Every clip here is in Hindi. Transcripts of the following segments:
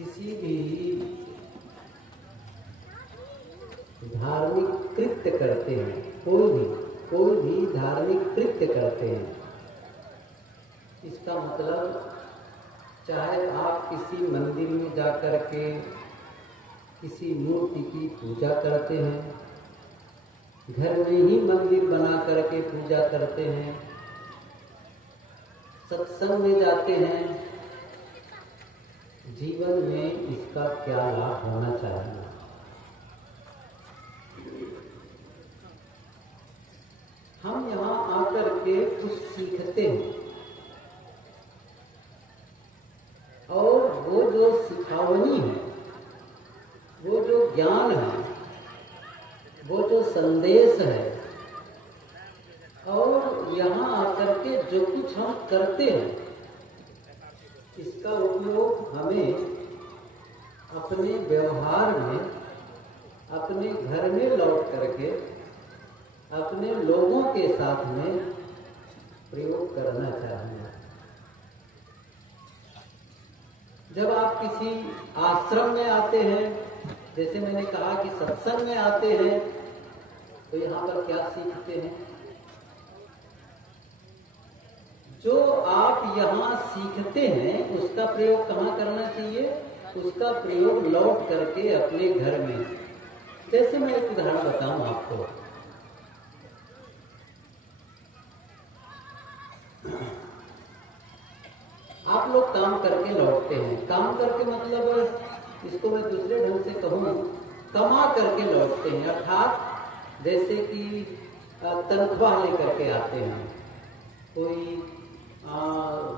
किसी भी धार्मिक कृत्य करते हैं, कोई भी धार्मिक कृत्य करते हैं, इसका मतलब चाहे आप किसी मंदिर में जाकर के किसी मूर्ति की पूजा करते हैं, घर में ही मंदिर बना करके पूजा करते हैं, सत्संग में जाते हैं, जीवन में इसका क्या लाभ होना चाहिए? हम यहाँ आकर के कुछ सीखते हैं और वो जो सिखावनी है, वो जो ज्ञान है, वो जो संदेश है, और यहाँ आकर के जो कुछ हम करते हैं, इसका उपयोग हमें अपने व्यवहार में, अपने घर में लौट करके अपने लोगों के साथ में प्रयोग करना चाहिए। जब आप किसी आश्रम में आते हैं, जैसे मैंने कहा कि सत्संग में आते हैं, तो यहाँ पर क्या सीखते हैं? जो आप यहाँ सीखते हैं उसका प्रयोग कहाँ करना चाहिए? उसका प्रयोग लौट करके अपने घर में। जैसे मैं एक उदाहरण बताऊं आपको। आप लोग काम करके लौटते हैं, काम करके मतलब इसको मैं दूसरे ढंग से कहूँ, कमा करके लौटते हैं, अर्थात जैसे कि तनख्वाह लेकर के आते हैं। कोई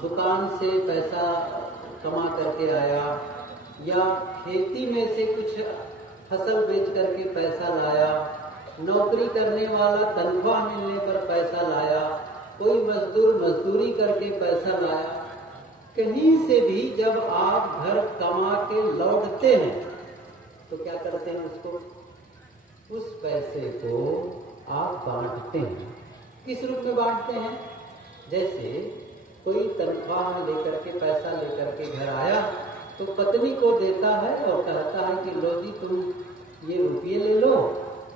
दुकान से पैसा कमा करके आया, या खेती में से कुछ फसल बेच करके पैसा लाया, नौकरी करने वाला तनख्वाह मिलने पर पैसा लाया, कोई मजदूर मजदूरी करके पैसा लाया। कहीं से भी जब आप घर कमा के लौटते हैं तो क्या करते हैं? उसको, उस पैसे को आप बांटते हैं। किस रूप में बांटते हैं? जैसे कोई तनख्वाह लेकर के, पैसा लेकर के घर आया तो पत्नी को देता है और कहता है कि लो जी, तुम ये रुपये ले लो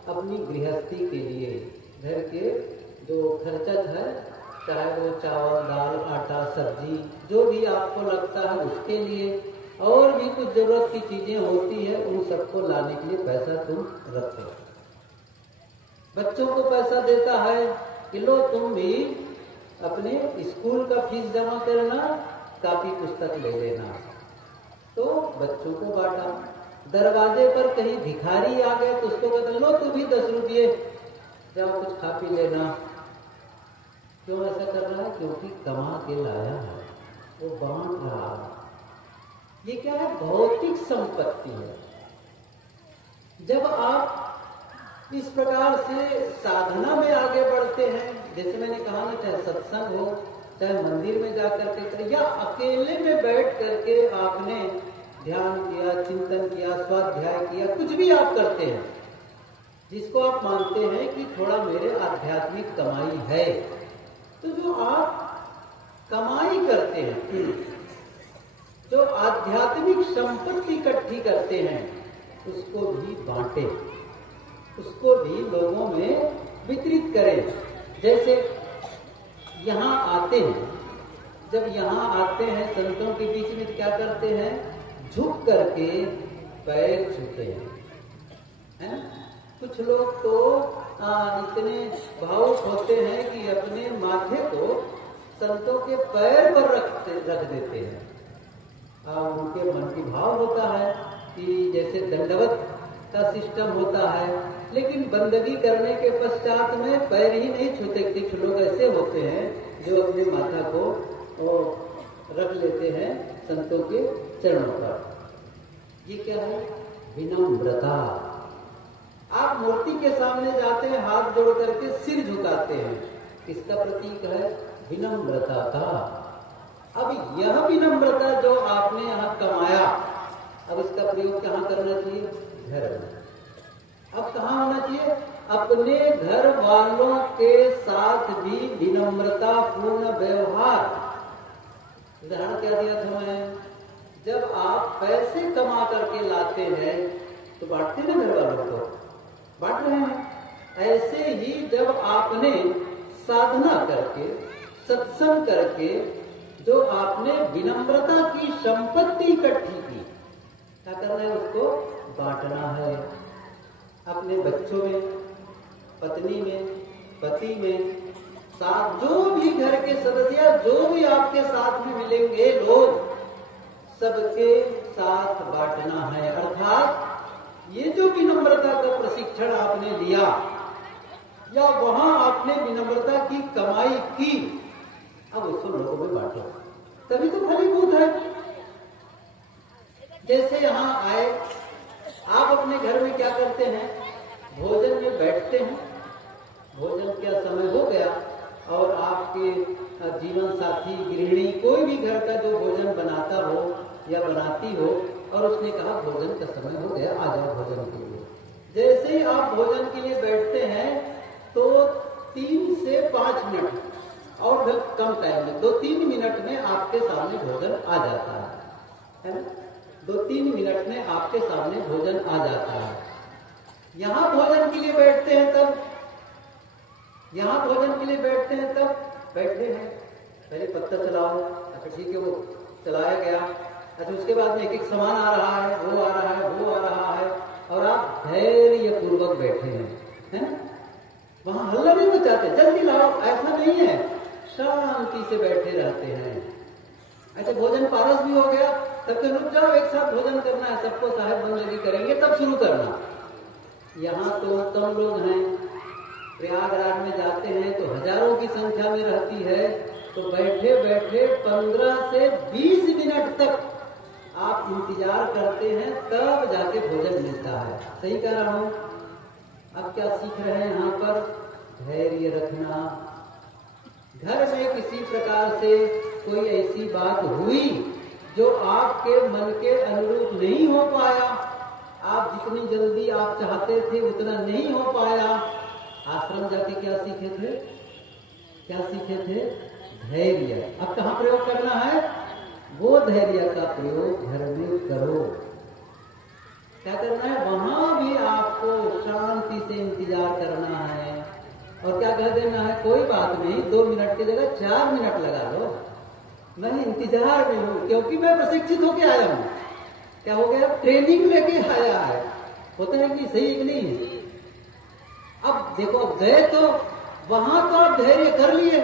अपनी गृहस्थी के लिए, घर के जो खर्चा है, चाहे वो चावल दाल आटा सब्जी जो भी आपको लगता है उसके लिए, और भी कुछ जरूरत की चीजें होती है उन सबको लाने के लिए पैसा तुम रखो। बच्चों को पैसा देता है कि लो तुम भी अपने स्कूल का फीस जमा करना, कापी पुस्तक ले लेना, तो बच्चों को बांटा। दरवाजे पर कहीं भिखारी आ गए तो उसको कहते लो तू भी 10 रुपये जाओ कुछ खा पी लेना। क्यों ऐसा कर रहा है? क्योंकि कमा के लाया है, वो बांट रहा है। ये क्या है? भौतिक संपत्ति है। जब आप इस प्रकार से साधना में आगे बढ़ते हैं, जैसे मैंने कहा ना, चाहे सत्संग हो, चाहे मंदिर में जाकर के करें, या अकेले में बैठ करके आपने ध्यान किया, चिंतन किया, स्वाध्याय किया, कुछ भी आप करते हैं जिसको आप मानते हैं कि थोड़ा मेरे आध्यात्मिक कमाई है, तो जो आप कमाई करते हैं, जो आध्यात्मिक संपत्ति इकट्ठी करते हैं, उसको भी बांटे, उसको भी लोगों में वितरित करें। जैसे यहाँ आते हैं, जब यहाँ आते हैं संतों के बीच में क्या करते हैं? झुक करके पैर छूते हैं, है ना? कुछ लोग तो इतने भावुक होते हैं कि अपने माथे को संतों के पैर पर रख देते हैं। उनके मन की भाव होता है कि जैसे दंडवत का सिस्टम होता है, लेकिन बंदगी करने के पश्चात में पैर ही नहीं छूते। कुछ लोग ऐसे होते हैं जो अपने माथा को रख लेते हैं संतों के चरणों पर। ये क्या है? विनम्रता। आप मूर्ति के सामने जाते हैं, हाथ जोड़ करके सिर झुकाते हैं, इसका प्रतीक है विनम्रता का। अब यह विनम्रता जो आपने यहाँ कमाया, अब इसका प्रयोग कहाँ करना चाहिए? घर में। अब कहाँ होना चाहिए? अपने घर वालों के साथ भी विनम्रता पूर्ण व्यवहार। उदाहरण क्या दिया था मैं? जब आप पैसे कमा करके लाते हैं तो बांटते ना घर वालों को, बांट रहे हैं। ऐसे ही जब आपने साधना करके सत्संग करके जो आपने विनम्रता की संपत्ति इकट्ठी की, क्या करना है? उसको बांटना है। अपने बच्चों में, पत्नी में, पति में, साथ जो भी घर के सदस्य, जो भी आपके साथ में मिलेंगे लोग, सबके साथ बांटना है। अर्थात ये जो विनम्रता का प्रशिक्षण आपने लिया या वहां आपने विनम्रता की कमाई की, अब उसको लोगों में बांटो, तभी तो फलीभूत है। जैसे यहां आए, आप अपने घर में क्या करते हैं? भोजन में बैठते हैं, भोजन का समय हो गया और आपके जीवन साथी, गृहिणी, कोई भी घर का जो भोजन बनाता हो या बनाती हो, और उसने कहा भोजन का समय हो गया, आ जाओ भोजन के लिए। जैसे ही आप भोजन के लिए बैठते हैं तो 3 से 5 मिनट और फिर कम टाइम में 2-3 मिनट में आपके सामने भोजन आ जाता है ना? 2-3 मिनट में आपके सामने भोजन आ जाता है। यहां भोजन के लिए बैठते हैं तब, यहां भोजन के लिए बैठते हैं तब बैठे हैं, पहले पत्ता चलाओ, अच्छा ठीक है, वो चलाया गया, अच्छा उसके बाद में एक एक सामान आ रहा है, वो आ रहा है, वो आ रहा है, और आप धैर्य पूर्वक बैठे हैं, है ना? वहां हल्ला नहीं मचाते, जल्दी लाओ, ऐसा नहीं है, शांति से बैठे रहते हैं। अच्छा भोजन पारस भी हो गया, तब तो रुक जाओ, एक साथ भोजन करना है, सबको साहेब बंदगी करेंगे तब शुरू करना। यहाँ तो कम लोग हैं, प्रयागराज में जाते हैं तो हजारों की संख्या में रहती है, तो बैठे बैठे 15 से 20 मिनट तक आप इंतजार करते हैं, तब जाके भोजन मिलता है। सही कह रहा हूं? अब क्या सीख रहे हैं यहाँ पर? धैर्य रखना। घर में किसी प्रकार से कोई ऐसी बात हुई जो आपके मन के अनुरूप नहीं हो पाया, आप जितनी जल्दी आप चाहते थे उतना नहीं हो पाया, आश्रम जाके क्या सीखे थे? क्या सीखे थे? धैर्य। अब कहाँ प्रयोग करना है? वो धैर्य का प्रयोग घर में करो। क्या करना है? वहां भी आपको शांति से इंतजार करना है, और क्या कह देना है? कोई बात नहीं, 2 मिनट की जगह 4 मिनट लगा लो, मैं इंतजार में हूं, क्योंकि मैं प्रशिक्षित होके आया हूं। क्या हो गया? ट्रेनिंग लेके आया है। होता है कि सही कि नहीं? अब देखो, अब गए तो वहां तो आप धैर्य कर लिए,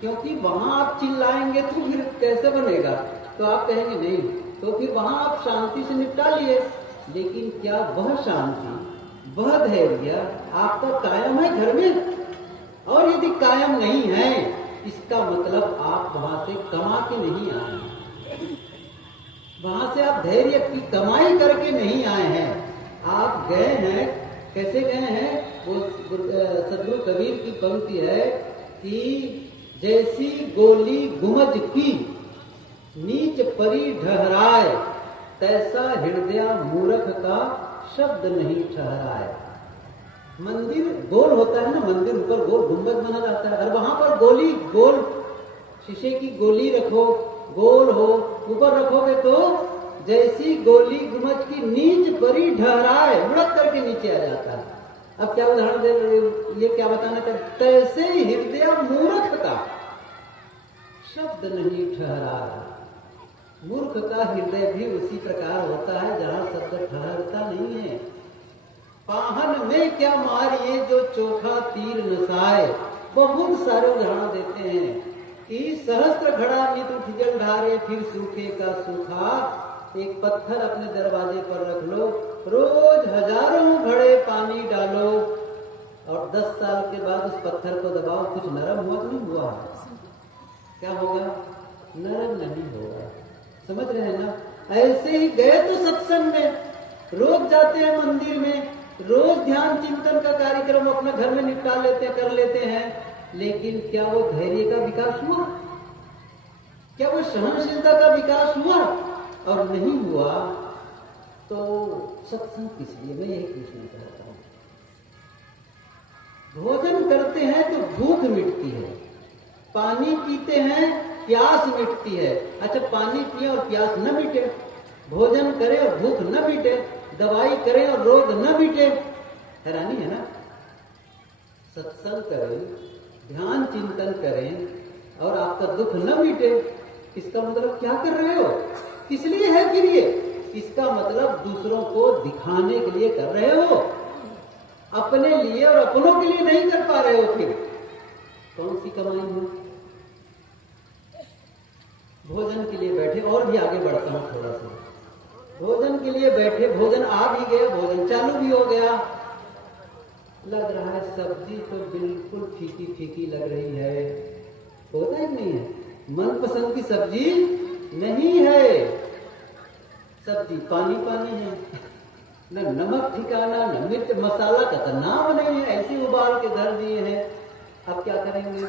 क्योंकि वहां आप चिल्लाएंगे तो फिर कैसे बनेगा? तो आप कहेंगे नहीं, तो फिर वहां आप शांति से निपटा लिए। लेकिन क्या वह शांति, वह धैर्य आपका कायम है घर में? और यदि कायम नहीं है, इसका मतलब आप वहां से कमा के नहीं आए हैं, वहां से आप धैर्य की कमाई करके नहीं आए हैं। आप गए हैं, कैसे गए हैं? वो सदगुरु कबीर की पंक्ति है कि जैसी गोली गुमज की नीच परी ढहराए, तैसा हृदय मूर्ख का शब्द नहीं ठहराए। मंदिर गोल होता है ना, मंदिर ऊपर गोल गुंबद बना रहता है, और वहां पर गोली गोल शीशे की गोली रखो, गोल हो, ऊपर रखोगे तो जैसी गोली गुमज की नीच परी ढहराए, मुड़क करके नीचे आ जाता है। अब क्या उदाहरण दे रहे, ये क्या बताना चाहते? तैसे हृदय मूर्ख का शब्द नहीं ठहराया। मूर्ख का हृदय भी उसी प्रकार होता है जहां शब्द ठहरता नहीं है। पाहन में क्या मारिए जो चोखा तीर नसाए। बहुत सारे उदाहरण देते हैं कि सहस्त्र घड़ा नित उठ जल ढारे, फिर सूखे का सूखा। एक पत्थर अपने दरवाजे पर रख लो, रोज हजारों घड़े पानी डालो, और 10 साल के बाद उस पत्थर को दबाओ, कुछ नरम हुआ नहीं हुआ? क्या होगा? नरम नहीं होगा। समझ रहे हैं ना? ऐसे ही गए तो सत्संग में, रोज जाते हैं मंदिर में, रोज ध्यान चिंतन का कार्यक्रम अपने घर में निपटा लेते, कर लेते हैं, लेकिन क्या वो धैर्य का विकास हुआ? क्या वो सहनशीलता का विकास हुआ? और नहीं हुआ तो सत्संग किस लिए? मैं यही पूछना चाहता हूं। भोजन करते हैं तो भूख मिटती है, पानी पीते हैं प्यास मिटती है। अच्छा, पानी पिए और प्यास न मिटे, भोजन करे और भूख न मिटे, दवाई करें और रोग न मिटे, हैरानी है ना। सत्संग करें, ध्यान चिंतन करें और आपका दुख न मिटे, इसका मतलब क्या कर रहे हो? किस लिए है फिर ये? इसका मतलब दूसरों को दिखाने के लिए कर रहे हो, अपने लिए और अपनों के लिए नहीं कर पा रहे हो। फिर कौन सी कमाई है? भोजन के लिए बैठे, और भी आगे बढ़ता हूं थोड़ा सा। भोजन के लिए बैठे, भोजन आ भी गया, भोजन चालू भी हो गया, लग रहा है सब्जी तो बिल्कुल फीकी फीकी लग रही है। होता है कि नहीं है? मनपसंद की सब्जी नहीं है, सब्जी पानी पानी है, न नमक ठिकाना, न मिर्च मसाला का तो नाम नहीं है, ऐसे उबाल के धर दिए हैं। अब क्या करेंगे?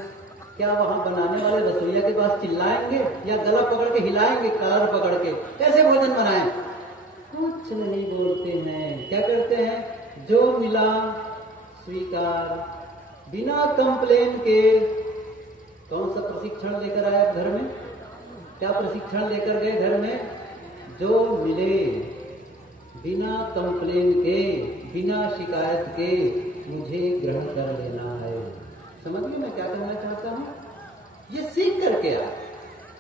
क्या वहां बनाने वाले रसोईया के पास चिल्लाएंगे या गला पकड़ के हिलाएंगे, कलर पकड़ के, कैसे भोजन बनाएं? कुछ नहीं बोलते हैं। क्या करते हैं? जो मिला स्वीकार, बिना कंप्लेन के। कौन सा प्रशिक्षण लेकर आए घर में? क्या प्रशिक्षण लेकर गए घर में? जो मिले बिना कंप्लेन के, बिना शिकायत के मुझे ग्रहण कर लेना है। समझ गए मैं क्या करना चाहता हूं? ये सीख करके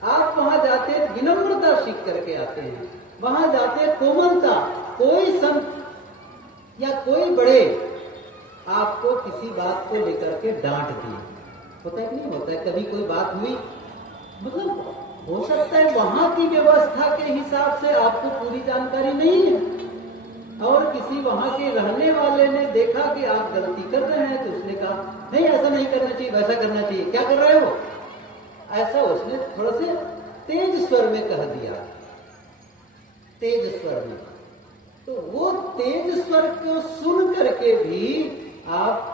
आप वहां जाते विनम्रता सीख करके आते हैं, वहां जाते कोमलता। कोई संत या कोई बड़े आपको किसी बात को लेकर के डांट दिए, होता है कि नहीं होता है? कभी कोई बात हुई, मतलब हो सकता है वहां की व्यवस्था के हिसाब से आपको पूरी जानकारी नहीं है, और किसी वहां के रहने वाले ने देखा कि आप गलती कर रहे हैं, तो उसने कहा नहीं ऐसा नहीं करना चाहिए, वैसा करना चाहिए, क्या कर रहे हो? ऐसा उसने थोड़ा से तेज स्वर में कह दिया, तेज स्वर में। तो वो तेज स्वर को सुन करके भी आप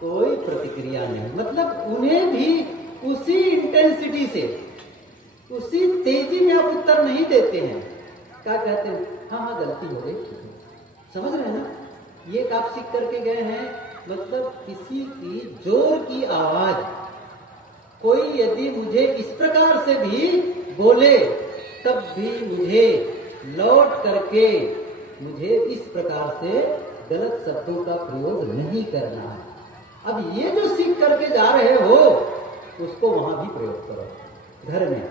कोई प्रतिक्रिया नहीं, मतलब उन्हें भी उसी इंटेंसिटी से, उसी तेजी में आप उत्तर नहीं देते हैं। क्या कहते हैं? हाँ हाँ गलती हो गई, समझ रहे हैं ना? ये आप सीख करके गए हैं। मतलब किसी की जोर की आवाज, कोई यदि मुझे इस प्रकार से भी बोले, तब भी मुझे लौट करके मुझे इस प्रकार से गलत शब्दों का प्रयोग नहीं करना है। अब ये जो सीख करके जा रहे हो, उसको वहां भी प्रयोग करो घर में,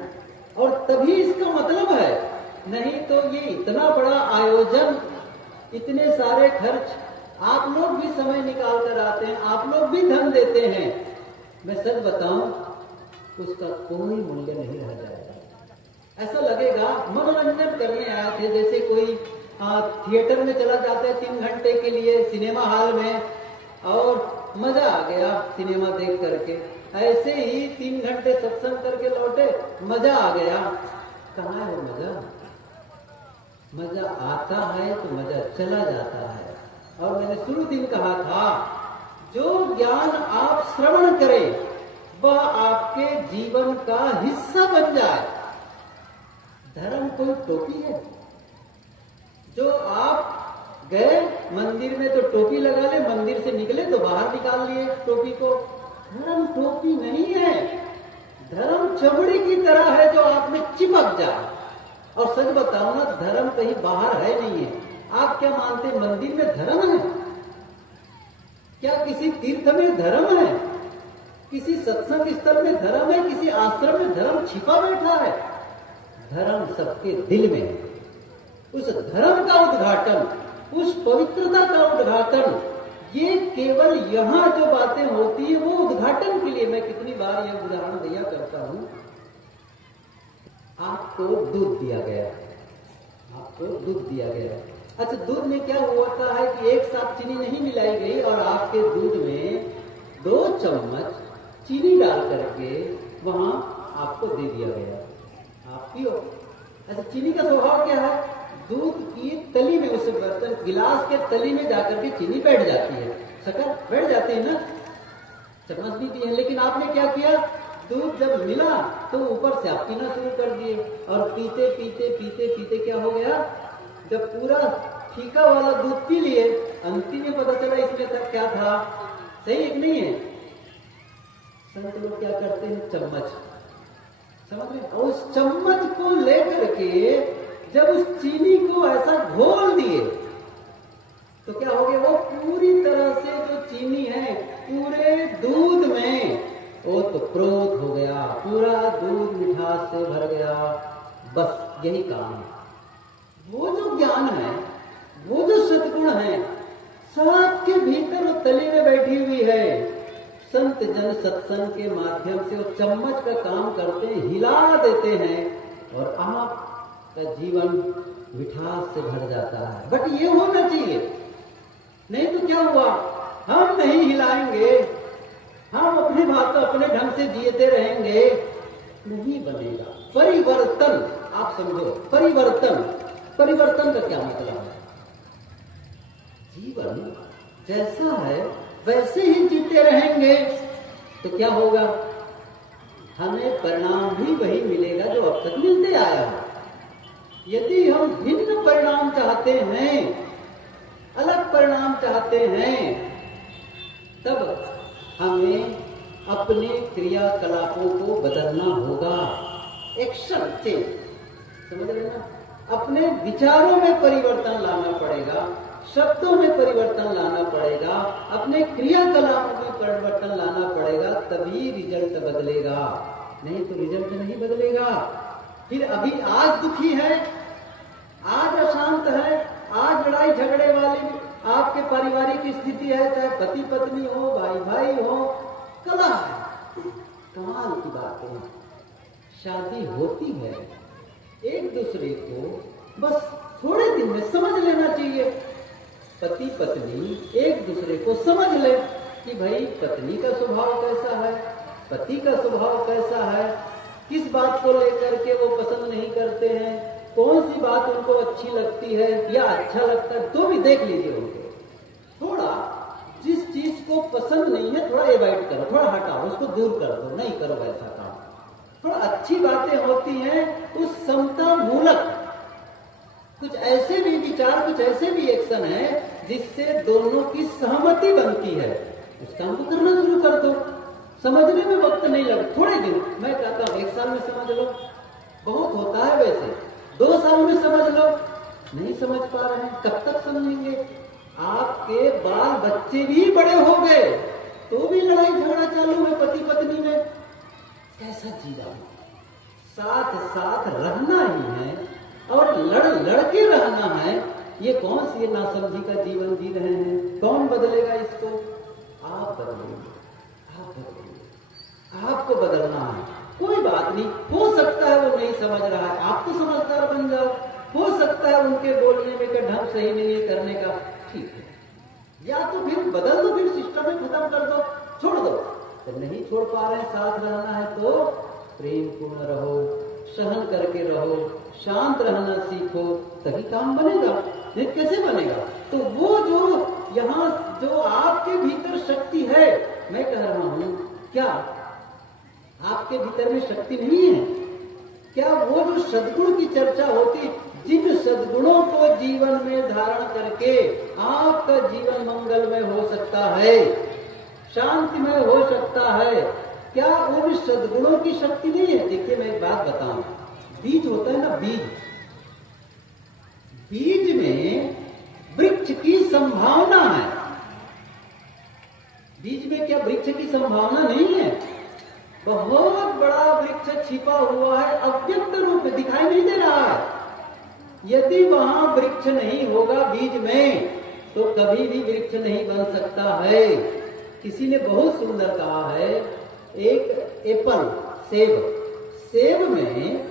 और तभी इसका मतलब है। नहीं तो ये इतना बड़ा आयोजन, इतने सारे खर्च, आप लोग भी समय निकाल कर आते हैं, आप लोग भी धन देते हैं, मैं सच बताऊं उसका कोई मूल्य नहीं रह जाएगा। ऐसा लगेगा मनोरंजन करने आए थे, जैसे कोई थिएटर में चला जाता है 3 घंटे के लिए सिनेमा हॉल में, और मजा आ गया सिनेमा देख करके। ऐसे ही 3 घंटे सत्संग करके लौटे, मजा आ गया। कहाँ है वो मजा? मजा आता है तो मजा चला जाता है। और मैंने शुरू दिन कहा था, जो ज्ञान आप श्रवण करें वह आपके जीवन का हिस्सा बन जाए। धर्म कोई टोपी है? जो आप गए मंदिर में तो टोपी लगा ले, मंदिर से निकले तो बाहर निकाल लिए टोपी को। धर्म टोपी नहीं है, धर्म चमड़ी की तरह है जो आप में चिपक जाए। और सच बताओ ना, धर्म कहीं बाहर है नहीं है। आप क्या मानते, मंदिर में धर्म है? क्या किसी तीर्थ में धर्म है? किसी सत्संग स्थल में धर्म है? किसी आश्रम में धर्म छिपा बैठा है? धर्म सबके दिल में है। उस धर्म का उद्घाटन, उस पवित्रता का उद्घाटन, ये केवल यहां जो बातें होती है वो उद्घाटन के लिए। मैं कितनी बार यह उदाहरण दिया करता हूं। आपको दूध दिया गया, आपको दूध दिया गया। अच्छा, दूध में क्या होता है कि एक साथ चीनी नहीं मिलाई गई, और आपके दूध में 2 चम्मच चीनी डाल करके वहां आपको दे दिया गया, आप पियो। अच्छा, चीनी का स्वभाव क्या है? दूध की तली में, उस बर्तन गिलास के तली में जाकर के चीनी बैठ जाती है, शक्कर बैठ जाती है ना, चम्मच भी दी है। लेकिन आपने क्या किया, दूध जब मिला तो ऊपर से आप पीना शुरू कर दिए, और पीते पीते पीते पीते क्या हो गया, जब पूरा फीका वाला दूध पी लिए, अंतिम में पता चला इसमें क्या था। सही एक नहीं है? संत लोग क्या करते हैं, समझ रहे? और उस चम्मच को लेकर के जब उस चीनी को ऐसा घोल दिए तो क्या हो गया, वो पूरी तरह से जो चीनी है पूरे दूध में वो तो प्रोत हो गया, पूरा दूध मिठास से भर गया। बस यही काम है। वो जो ज्ञान है, वो जो सद्गुण है, सबके भीतर वो तली में बैठी हुई है। संत जन सत्संग के माध्यम से वो चम्मच का काम करते हैं, हिला देते हैं और आपका जीवन मिठास से भर जाता है। बट ये होना चाहिए, नहीं तो क्या हुआ, हम नहीं हिलाएंगे, हम अपनी बात अपने ढंग से जीते रहेंगे, नहीं बनेगा। परिवर्तन, आप समझो, परिवर्तन, परिवर्तन का क्या मतलब है? जीवन जैसा है वैसे ही जीते रहेंगे तो क्या होगा, हमें परिणाम भी वही मिलेगा जो अब तक मिलते आया है। यदि हम भिन्न परिणाम चाहते हैं, अलग परिणाम चाहते हैं, तब हमें अपने क्रियाकलापों को बदलना होगा। एक्शन चेंज, समझ रहे ना? अपने विचारों में परिवर्तन लाना पड़ेगा, शब्दों में परिवर्तन लाना पड़ेगा, अपने क्रियाकलापों में परिवर्तन लाना पड़ेगा, तभी रिजल्ट बदलेगा, नहीं तो रिजल्ट नहीं बदलेगा। फिर अभी आज दुखी है, आज अशांत है, आज लड़ाई झगड़े वाली आपके पारिवारिक स्थिति है, चाहे पति पत्नी हो, भाई भाई हो, कला है, कमाल की बात है। शादी होती है, एक दूसरे को बस थोड़े दिन में समझ लेना चाहिए। पति पत्नी एक दूसरे को समझ ले कि भाई पत्नी का स्वभाव कैसा है, पति का स्वभाव कैसा है, किस बात को लेकर के वो पसंद नहीं करते हैं, कौन सी बात उनको अच्छी लगती है या अच्छा लगता है, तो भी देख लीजिए उनको। थोड़ा जिस चीज को पसंद नहीं है थोड़ा एवॉइड करो, थोड़ा हटाओ, उसको दूर कर दो, नहीं करो ऐसा काम। थोड़ा अच्छी बातें होती हैं, उस समता मूलक कुछ ऐसे भी विचार, कुछ ऐसे भी एक्शन है जिससे दोनों की सहमति बनती है, उस काम को करना शुरू कर दो। समझने में वक्त नहीं लगे, थोड़े दिन, मैं कहता हूं 1 साल में समझ लो, बहुत होता है वैसे, 2 साल में समझ लो, नहीं समझ पा रहे हैं, कब तक समझेंगे? आपके बाल बच्चे भी बड़े हो गए तो भी लड़ाई झगड़ा चालू है पति पत्नी में, कैसा जीवन? साथ साथ रहना ही है और लड़ के रहना है। ये कौन सी नासमझी का जीवन जी रहे हैं? कौन बदलेगा इसको? आप बदलेंगे, आप बदलेंगे, आपको बदलना है। कोई बात नहीं, हो सकता है वो नहीं समझ रहा है, आप तो समझदार बन जाओ, हो सकता है उनके बोलने में का ढंग सही नहीं है करने का, ठीक है, या तो फिर बदल दो, फिर सिस्टम में खत्म कर दो, छोड़ दो। तो नहीं छोड़ पा रहे, साथ रहना है तो प्रेम पूर्ण रहो, सहन करके रहो, शांत रहना सीखो, तभी काम बनेगा। नहीं कैसे बनेगा? तो वो जो यहाँ जो आपके भीतर शक्ति है, मैं कह रहा हूं, क्या आपके भीतर में शक्ति नहीं है? क्या वो जो सद्गुण की चर्चा होती, जिन सद्गुणों को जीवन में धारण करके आपका जीवन मंगलमय हो सकता है, शांतिमय हो सकता है, क्या उन सद्गुणों की शक्ति नहीं है? देखिए मैं एक बात बताऊं, बीज होता है ना, बीज, बीज में वृक्ष की संभावना है। बीज में क्या वृक्ष की संभावना नहीं है? बहुत बड़ा वृक्ष छिपा हुआ है, अव्यक्त रूप में दिखाई नहीं दे रहा है। यदि वहां वृक्ष नहीं होगा बीज में, तो कभी भी वृक्ष नहीं बन सकता है। किसी ने बहुत सुंदर कहा है, एक एप्पल, सेब, सेब में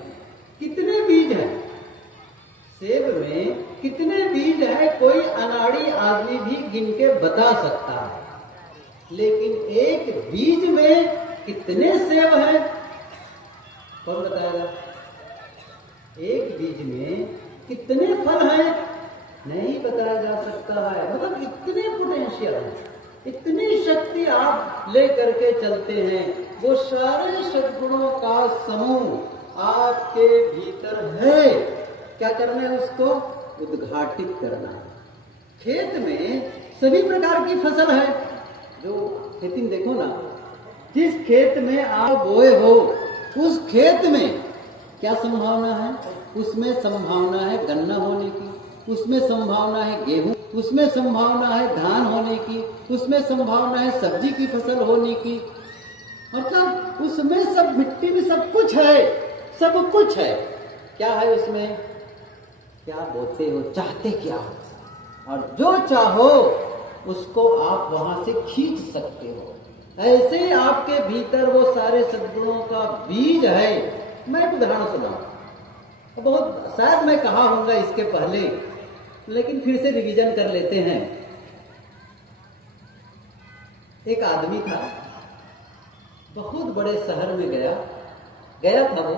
कितने बीज हैं? सेब में कितने बीज हैं कोई अनाड़ी आदमी भी गिन के बता सकता है, लेकिन एक बीज में कितने सेब हैं कौन बताएगा? एक बीज में कितने फल हैं नहीं बताया जा सकता है। मतलब इतने पोटेंशियल है, इतनी शक्ति आप लेकर के चलते हैं, वो सारे सद्गुणों का समूह आपके भीतर है। क्या करना है? उसको उद्घाटित करना है। खेत में सभी प्रकार की फसल है, जो खेती में देखो ना, जिस खेत में आप बोए हो उस खेत में क्या संभावना है? उसमें संभावना है गन्ना होने की, उसमें संभावना है गेहूं, उसमें संभावना है धान होने की, उसमें संभावना है सब्जी की फसल होने की। मतलब उसमें सब मिट्टी में सब कुछ है, सब कुछ है। क्या है उसमें? क्या बोलते हो, चाहते क्या हो, और जो चाहो उसको आप वहां से खींच सकते हो। ऐसे आपके भीतर वो सारे सद्गुणों का बीज है। मैं एक उदाहरण सुनाऊं, बहुत शायद मैं कहा होऊंगा इसके पहले, लेकिन फिर से रिवीजन कर लेते हैं। एक आदमी था, बहुत बड़े शहर में गया था वो।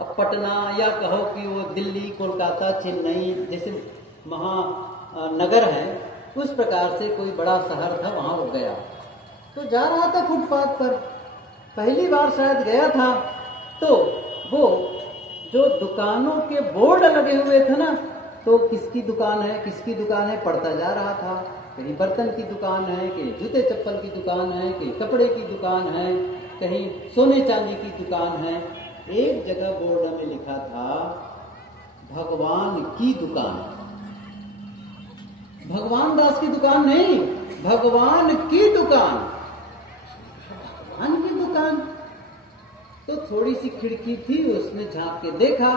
अब पटना या कहो कि वो दिल्ली, कोलकाता, चेन्नई जैसे महानगर है, उस प्रकार से कोई बड़ा शहर था, वहां वो गया। तो जा रहा था फुटपाथ पर, पहली बार शायद गया था। तो वो जो दुकानों के बोर्ड लगे हुए थे ना, तो किसकी दुकान है, किसकी दुकान है पढ़ता जा रहा था। कहीं बर्तन की दुकान है, कहीं जूते चप्पल की दुकान है, कहीं कपड़े की दुकान है, कहीं सोने चांदी की दुकान है। एक जगह बोर्ड में लिखा था भगवान की दुकान। भगवान दास की दुकान नहीं, भगवान की दुकान। भगवान की दुकान। तो थोड़ी सी खिड़की थी, उसने झांक के देखा।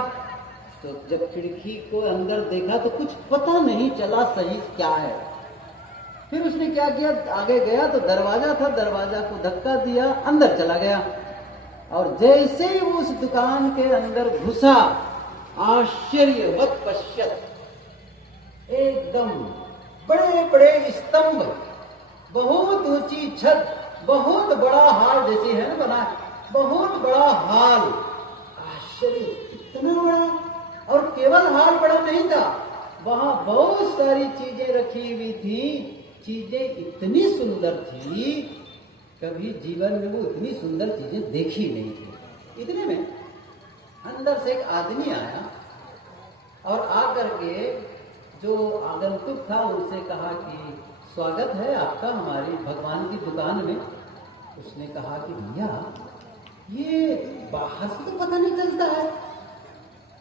तो जब खिड़की को अंदर देखा तो कुछ पता नहीं चला सही क्या है। फिर उसने क्या किया, आगे गया तो दरवाजा था, दरवाजा को धक्का दिया, अंदर चला गया। और जैसे ही उस दुकान के अंदर घुसा, आश्चर्यवत पश्यत, एकदम बड़े बड़े स्तंभ, बहुत ऊंची छत, बहुत बड़ा हाल जैसे है ना बना, बहुत बड़ा हाल। आश्चर्य, इतना बड़ा। और केवल हाल बड़ा नहीं था, वहां बहुत सारी चीजें रखी हुई थी। चीजें इतनी सुंदर थी, कभी जीवन में वो इतनी सुंदर चीजें देखी नहीं थी। इतने में अंदर से एक आदमी आया और आकर के जो आगंतुक था उनसे कहा कि स्वागत है आपका हमारी भगवान की दुकान में। उसने कहा कि भैया ये बाहर से तो पता नहीं चलता है,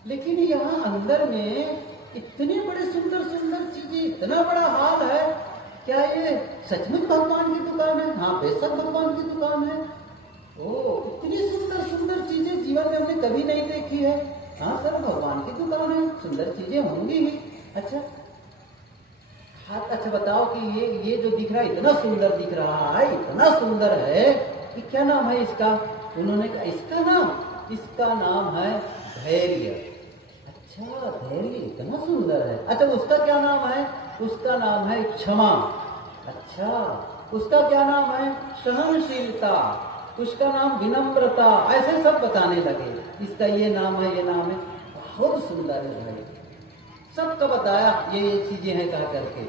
लेकिन यहाँ अंदर में इतने बड़े सुंदर सुंदर चीजें, इतना बड़ा हाल है, क्या ये सचमुच भगवान की दुकान है? हाँ बेशक भगवान की दुकान है। ओ, इतनी सुंदर सुंदर चीजें जीवन में हमने कभी नहीं देखी है। हाँ सर भगवान की दुकान है, सुंदर चीजें होंगी ही। अच्छा हाँ, अच्छा बताओ कि ये जो दिख रहा है इतना सुंदर दिख रहा है, इतना सुंदर है कि क्या नाम है इसका? उन्होंने कहा इसका नाम है धैर्य। अच्छा धैर्य इतना सुंदर है। अच्छा उसका क्या नाम है? उसका नाम है क्षमा। अच्छा उसका क्या नाम है? सहनशीलता। उसका नाम विनम्रता। ऐसे सब बताने लगे, इसका ये नाम है, ये नाम है। बहुत सुंदर है भाई, सबका बताया ये चीजें हैं कहा करके,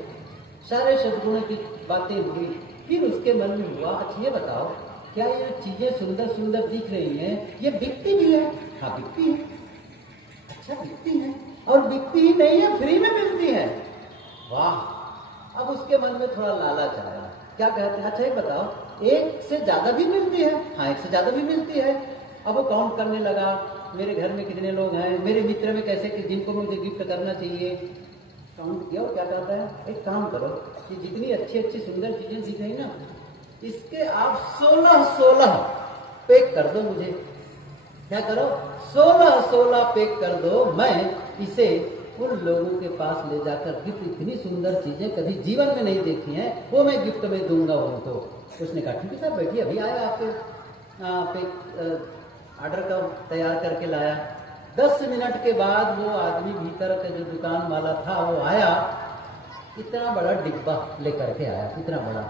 सारे सद्गुणों की बातें हुई। फिर उसके मन में हुआ, अच्छा ये बताओ क्या ये चीजें सुंदर सुंदर दिख रही हैं, ये बिकती भी है? हाँ बिकती है। अच्छा बिकती है, और बिकती ही नहीं है, फ्री में मिलती है। वाह, अब उसके मन में थोड़ा लालच आया। क्या कहते हैं, अच्छा ये बताओ एक से ज्यादा भी मिलती है? हाँ एक से ज्यादा भी मिलती है। अब वो काउंट करने लगा, मेरे घर में कितने लोग हैं, मेरे मित्र में कैसे कि जिनको मुझे गिफ्ट करना चाहिए। काउंट किया और क्या कहता है, एक काम करो कि जितनी अच्छी अच्छी सुंदर चीजें दिख रही ना, इसके आप 16 पैक कर दो मुझे। क्या करो, 16 पैक कर दो, मैं इसे उन लोगों के पास ले जाकर गिफ्ट, इतनी सुंदर चीजें कभी जीवन में नहीं देखी हैं, वो मैं गिफ्ट में दूंगा उनको। उसने कहा ठीक है साहब बैठिए, अभी आया आपके ऑर्डर का तैयार करके लाया। 10 मिनट के बाद वो आदमी भीतर का जो दुकान वाला था वो आया, इतना बड़ा डिब्बा लेकर के आया, इतना बड़ा,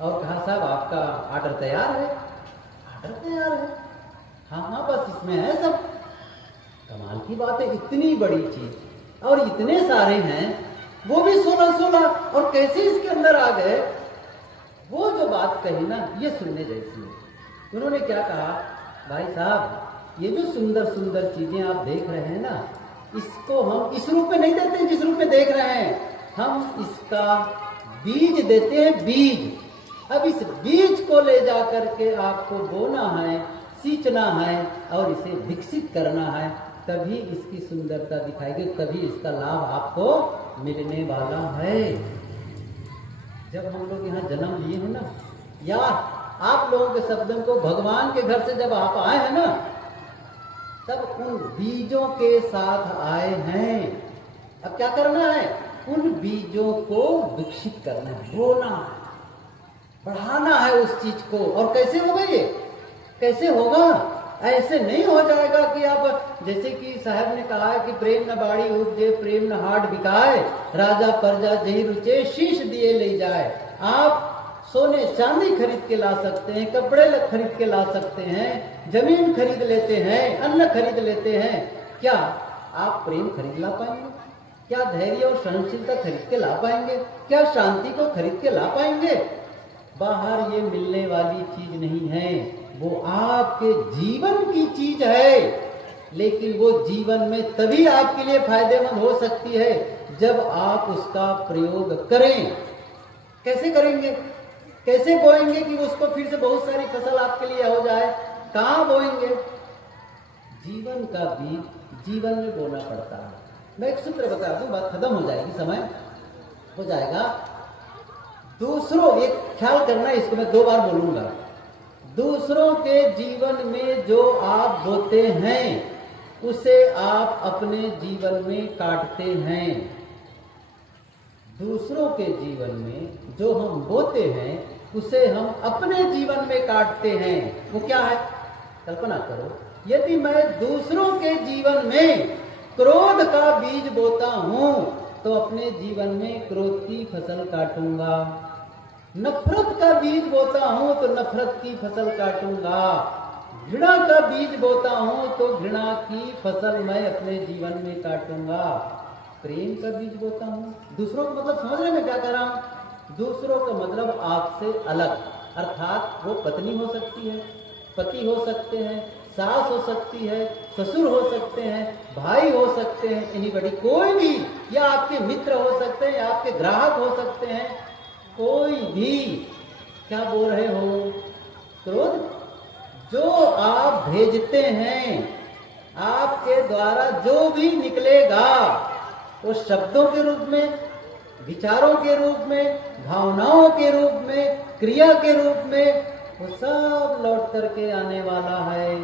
और कहा साहब आपका ऑर्डर तैयार है। ऑर्डर तैयार है? हाँ हाँ बस इसमें है सब। कमाल की बात है, इतनी बड़ी चीज और इतने सारे हैं, वो भी 16 और कैसे इसके अंदर आ गए। वो जो बात कही ना, ये सुनने जैसी है। उन्होंने क्या कहा, भाई साहब ये जो सुंदर सुंदर चीजें आप देख रहे हैं ना, इसको हम इस रूप में नहीं देते जिस रूप में देख रहे हैं, हम इसका बीज देते हैं, बीज। अब इस बीज को ले जा करके आपको बोना है, सींचना है और इसे विकसित करना है, तभी इसकी सुंदरता दिखाएगी, तभी इसका लाभ आपको मिलने वाला है। जब हम लोग यहाँ जन्म लिए हैं ना, या आप लोगों के शब्दों को भगवान के घर से जब आप आए हैं ना, तब उन बीजों के साथ आए हैं। अब क्या करना है? उन बीजों को विकसित करना है, बोना है, बढ़ाना है उस चीज को। और कैसे होगा ये? कैसे होगा? ऐसे नहीं हो जाएगा कि आप, जैसे कि साहब ने कहा है कि प्रेम न बाड़ी उपजे, प्रेम न हाट बिकाए, राजा प्रजा जही रुचे, शीश दिए ले जाए। आप सोने चांदी खरीद के ला सकते हैं, कपड़े खरीद के ला सकते हैं, जमीन खरीद लेते हैं, अन्न खरीद लेते हैं, क्या आप प्रेम खरीद ला पाएंगे? क्या धैर्य और सहनशीलता खरीद के ला पाएंगे? क्या शांति को खरीद के ला पाएंगे? बाहर ये मिलने वाली चीज नहीं है, वो आपके जीवन की चीज है। लेकिन वो जीवन में तभी आपके लिए फायदेमंद हो सकती है जब आप उसका प्रयोग करें। कैसे करेंगे? कैसे बोएंगे कि उसको फिर से बहुत सारी फसल आपके लिए हो जाए? कहाँ बोएंगे? जीवन का बीज जीवन में बोना पड़ता है। मैं एक सूत्र बता दूं, बात खत्म हो जाएगी, समय हो जाएगा। दूसरों, एक ख्याल करना, इसको मैं 2 बार बोलूंगा। दूसरों के जीवन में जो आप बोते हैं उसे आप अपने जीवन में काटते हैं। दूसरों के जीवन में जो हम बोते हैं उसे हम अपने जीवन में काटते हैं। वो क्या है? कल्पना करो, यदि मैं दूसरों के जीवन में क्रोध का बीज बोता हूं तो अपने जीवन में क्रोध की फसल काटूंगा। नफरत का बीज बोता हूं तो नफरत की फसल काटूंगा। घृणा का बीज बोता हूं तो घृणा की फसल मैं अपने जीवन में काटूंगा। प्रेम का बीज बोता हूं, दूसरों का मतलब समझ रहे मैं क्या कर रहा हूं? दूसरों का मतलब आपसे अलग, अर्थात वो पत्नी हो सकती है, पति हो सकते हैं, सास हो सकती है, ससुर हो सकते हैं, भाई हो सकते हैं, एनीबॉडी, कोई भी, या आपके मित्र हो सकते हैं, या आपके ग्राहक हो सकते हैं, कोई भी। क्या बोल रहे हो? क्रोध जो आप भेजते हैं, आपके द्वारा जो भी निकलेगा वो शब्दों के रूप में, विचारों के रूप में, भावनाओं के रूप में, क्रिया के रूप में, वो सब लौट करके आने वाला है।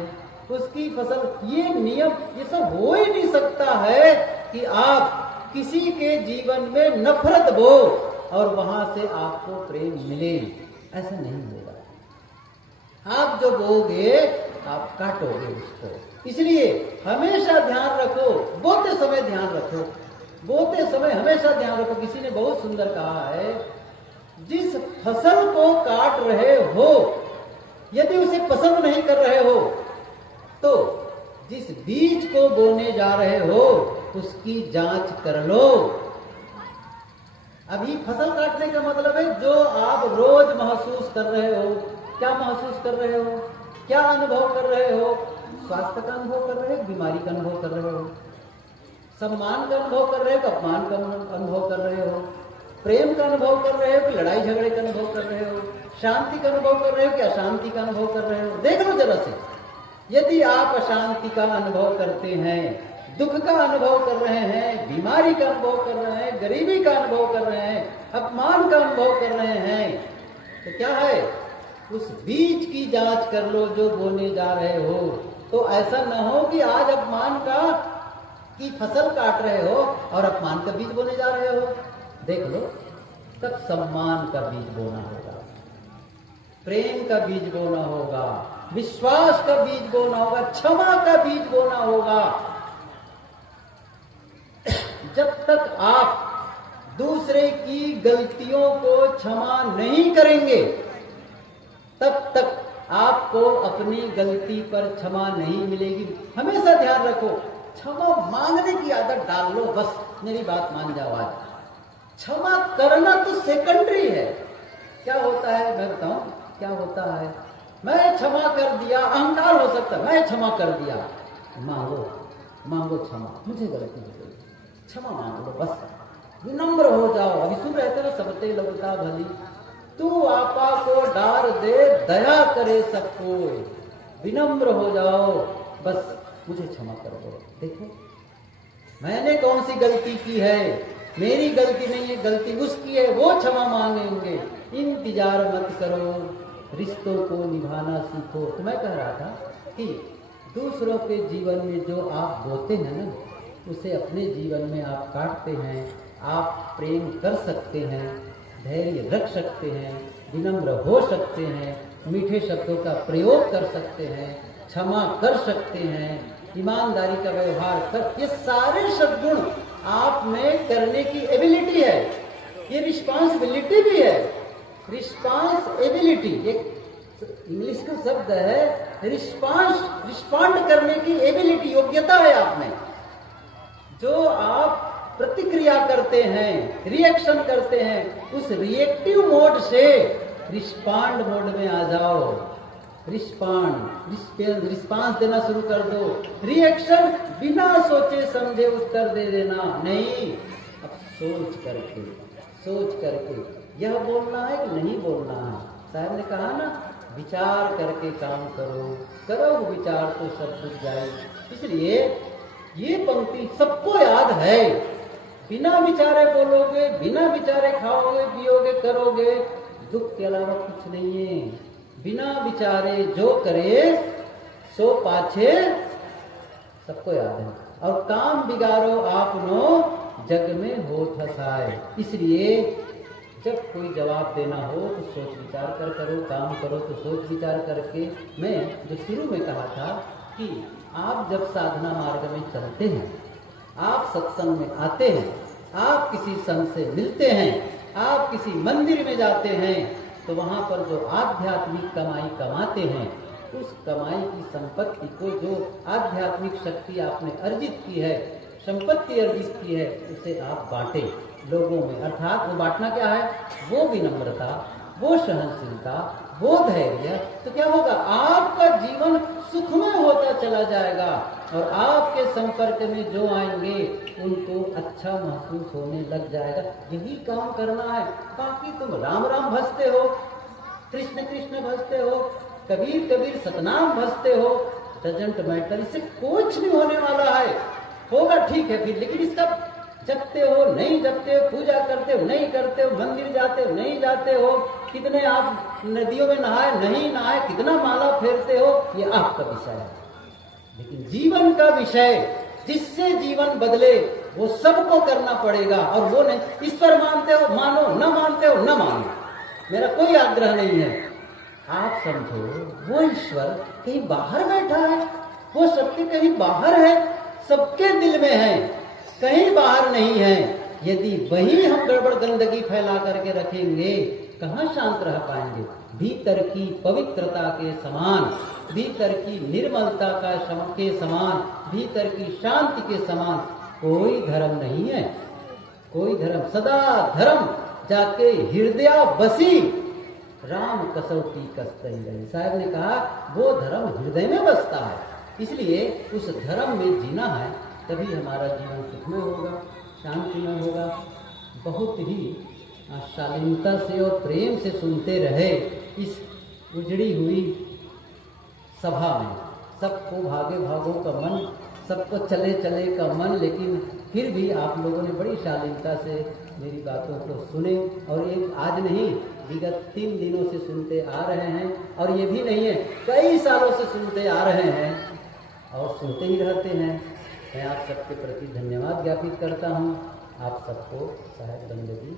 उसकी फसल, ये नियम, ये सब हो ही नहीं सकता है कि आप किसी के जीवन में नफरत बो और वहां से आपको प्रेम मिले। ऐसा नहीं होगा। आप जो बोगे आप काटोगे उसको। इसलिए हमेशा ध्यान रखो, बोते समय ध्यान रखो, बोते समय हमेशा ध्यान रखो। किसी ने बहुत सुंदर कहा है, जिस फसल को काट रहे हो यदि उसे पसंद नहीं कर रहे हो तो जिस बीज को बोने जा रहे हो उसकी जांच कर लो। अभी फसल काटने का मतलब है जो आप रोज महसूस कर रहे हो। क्या महसूस कर रहे हो? क्या अनुभव कर रहे हो? स्वास्थ्य का अनुभव कर रहे हो, बीमारी का अनुभव कर रहे हो, सम्मान का अनुभव कर रहे हो, अपमान का अनुभव कर रहे हो, प्रेम का अनुभव कर रहे हो कि लड़ाई झगड़े का अनुभव कर रहे हो, शांति का अनुभव कर रहे हो कि अशांति का अनुभव कर रहे हो? देख लो जरा से। यदि आप अशांति का अनुभव करते हैं, दुख का अनुभव कर रहे हैं, बीमारी का अनुभव कर रहे हैं, गरीबी का अनुभव कर रहे हैं, अपमान का अनुभव कर रहे हैं, तो क्या है? उस बीज की जांच कर लो जो बोने जा रहे हो। तो ऐसा न हो कि आज अपमान की फसल काट रहे हो और अपमान का बीज बोने जा रहे हो। देख लो, तब सम्मान का बीज बोना होगा, प्रेम का बीज बोना होगा, विश्वास का बीज बोना होगा, क्षमा का बीज बोना होगा। जब तक आप दूसरे की गलतियों को क्षमा नहीं करेंगे तब तक आपको अपनी गलती पर क्षमा नहीं मिलेगी। हमेशा ध्यान रखो, क्षमा मांगने की आदत डाल लो, बस मेरी बात मान जाओ। आज क्षमा करना तो सेकेंडरी है। क्या होता है मैं बताऊं क्या होता है? मैं क्षमा कर दिया, अहंकार हो सकता है, मैं क्षमा कर दिया। मांगो क्षमा, मुझे गलती हो गई, क्षमा मांग लो, बस विनम्र हो जाओ। अभी सुन रहे थे ना, सबते लगता भली तू आपा को डार दे, दया करे सब कोई। विनम्र हो जाओ, बस मुझे क्षमा कर दो। देखो मैंने कौन सी गलती की है, मेरी गलती नहीं है, गलती उसकी है, वो क्षमा मांगेंगे। इंतजार मत करो, रिश्तों को निभाना सीखो। तो मैं कह रहा था कि दूसरों के जीवन में जो आप बोते हैं ना, उसे अपने जीवन में आप काटते हैं। आप प्रेम कर सकते हैं, धैर्य रख सकते हैं, विनम्र हो सकते हैं, मीठे शब्दों का प्रयोग कर सकते हैं, क्षमा कर सकते हैं, ईमानदारी का व्यवहार कर, ये सारे सद्गुण आप में करने की एबिलिटी है। ये रिस्पॉन्सिबिलिटी भी है। रिस्पॉन्सिबिलिटी एक इंग्लिश का शब्द है। रिस्पॉन्ड करने की एबिलिटी, योग्यता है आप में। जो आप प्रतिक्रिया करते हैं, रिएक्शन करते हैं, उस रिएक्टिव मोड से रिस्पॉन्ड मोड में आ जाओ। रिस्पांस देना शुरू कर दो। रिएक्शन बिना सोचे समझे उत्तर दे देना नहीं, अब सोच करके यह बोलना है कि नहीं बोलना है। साहब ने कहा ना, विचार करके काम करो विचार तो सब कुछ जाए। इसलिए ये पंक्ति सबको याद है। बिना विचारे बोलोगे, बिना विचारे खाओगे, पियोगे, करोगे, दुख के अलावा कुछ नहीं है। बिना विचारे जो करे सो पाछे, सबको याद है। और काम बिगाड़ो आपनो, जग में हो ठसाए। इसलिए जब कोई जवाब देना हो तो सोच विचार कर करो, काम करो तो सोच विचार करके। मैं जो शुरू में कहा था कि आप जब साधना मार्ग में चलते हैं, आप सत्संग में आते हैं, आप किसी संत से मिलते हैं, आप किसी मंदिर में जाते हैं, तो वहां पर जो आध्यात्मिक कमाई कमाते हैं, उस कमाई की संपत्ति को, जो आध्यात्मिक शक्ति आपने अर्जित की है, संपत्ति अर्जित की है, उसे आप बांटे लोगों में। अर्थात वो बांटना क्या है? वो विनम्रता, वो सहनशीलता, वो धैर्य। तो क्या होगा? आपका जीवन सुखमय होता चला जाएगा और आपके संपर्क में जो आएंगे उनको अच्छा महसूस होने लग जाएगा। यही काम करना है। बाकी तुम राम राम भजते हो, कृष्ण कृष्ण भजते हो, कबीर कबीर सतनाम भजते हो, डजंट मैटर। इससे कुछ नहीं होने वाला है। होगा ठीक है फिर, लेकिन इसका जपते हो नहीं जपते हो, पूजा करते हो नहीं करते हो, मंदिर जाते हो नहीं जाते हो, कितने आप नदियों में नहाए नहीं नहाए, कितना माला फेरते हो, ये आपका विषय है। लेकिन जीवन का विषय, जिससे जीवन बदले, वो सबको करना पड़ेगा। और वो नहीं, ईश्वर मानते हो मानो, न मानते हो न मानो, मेरा कोई आग्रह नहीं है। आप समझो वो ईश्वर कहीं बाहर बैठा है, वो सबके कहीं बाहर है, सबके दिल में है, कहीं बाहर नहीं है। यदि वही हम गड़बड़ गंदगी फैला करके रखेंगे, कहाँ शांत रह पाएंगे? भीतर की पवित्रता के समान, भीतर की निर्मलता के समान, भीतर की शांति के समान कोई धर्म नहीं है। कोई धर्म, सदा धर्म जाके हृदय बसी, राम कसौटी कसते रही। साहब ने कहा वो धर्म हृदय में बसता है। इसलिए उस धर्म में जीना है, तभी हमारा जीवन सुखमय होगा, शांतिमय होगा। बहुत ही शालीनता से और प्रेम से सुनते रहे इस उजड़ी हुई सभा में। सबको भागे भागों का मन, सबको चले चले का मन, लेकिन फिर भी आप लोगों ने बड़ी शालीनता से मेरी बातों को सुने। और एक आज नहीं, विगत 3 दिनों से सुनते आ रहे हैं। और ये भी नहीं है, कई सालों से सुनते आ रहे हैं और सुनते ही रहते हैं। मैं आप सबके प्रति धन्यवाद ज्ञापित करता हूँ। आप सबको साहेब बंदगी।